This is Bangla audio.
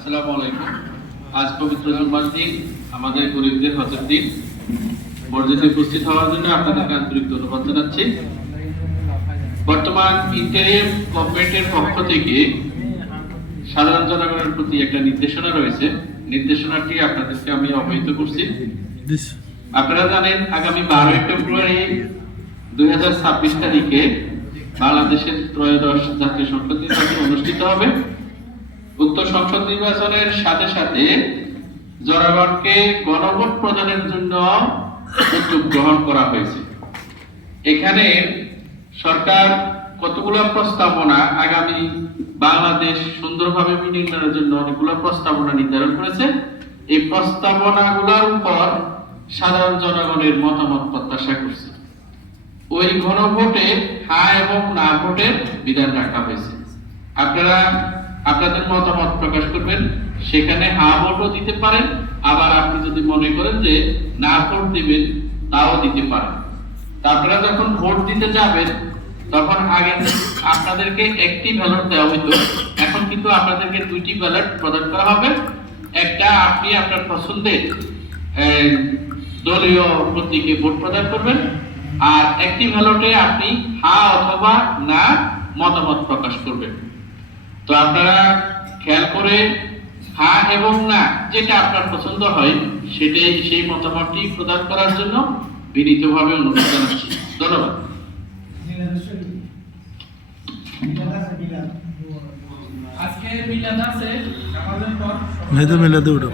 আসসালামু আলাইকুম। আজ পবিত্র জুমার দিন, আমাদের গরিবদের হজের দিন। মসজিদে উপস্থিত হওয়ার জন্য আপনাদেরকে আন্তরিক ধন্যবাদ জানাচ্ছি। বর্তমান ইন্টারিম গভর্নমেন্টের পক্ষ থেকে সাধারণ জনগণের প্রতি একটা নির্দেশনা রয়েছে। নির্দেশনাটি আপনাদেরকে আমি অবহিত করছি। আপনারা জানেন, আগামী 12 ফেব্রুয়ারি 2026 তারিখে বাংলাদেশের ত্রয়োদশ জাতীয় সংসদ নির্বাচন অনুষ্ঠিত হবে। উক্ত সংসদ নির্বাচনের সাথে সাথে জনগণকে গণভোট প্রদানের জন্য উদ্যোগ গ্রহণ করা হয়েছে। এখানে সরকার কতগুলো প্রস্তাবনা আগামী বাংলাদেশ সুন্দরভাবে বিনির্মাণের জন্য অনেকগুলো প্রস্তাবনা নির্ধারণ করেছে। এই প্রস্তাবনাগুলোর উপর সাধারণ জনগণের মতামত প্রত্যাশা করছে। ওই গণভোটে হ্যাঁ এবং না ভোটের বিধান রাখা হয়েছে। আপনারা আপনাদের মতামত প্রকাশ করবেন। সেখানে হ্যাঁ ভোটও দিতে পারেন, আবার আপনি যদি মনে করেন যে না ভোট দিবেন তাও দিতে পারেন। আপনারা যখন ভোট দিতে যাবেন তখন আগে আপনাদেরকে একটি ব্যালট দেওয়া হতো, এখন কিন্তু আপনাদেরকে দুইটি ব্যালট প্রদান করা হবে। একটা আপনি আপনার পছন্দের দলীয় প্রতীকে ভোট প্রদান করবেন, আর একটি ব্যালটে আপনি হ্যাঁ অথবা না মতামত প্রকাশ করবেন। তো আপনারা খেয়াল করে হ্যাঁ এবং না যেটা আপনার পছন্দ হয় সেটাই সেই মতামতটি প্রদান করার জন্য বিনীতভাবে অনুরোধ জানাচ্ছি। ধন্যবাদ। আজকে মিলাদ আছে, নামাজের পর মিলাদে উঠো।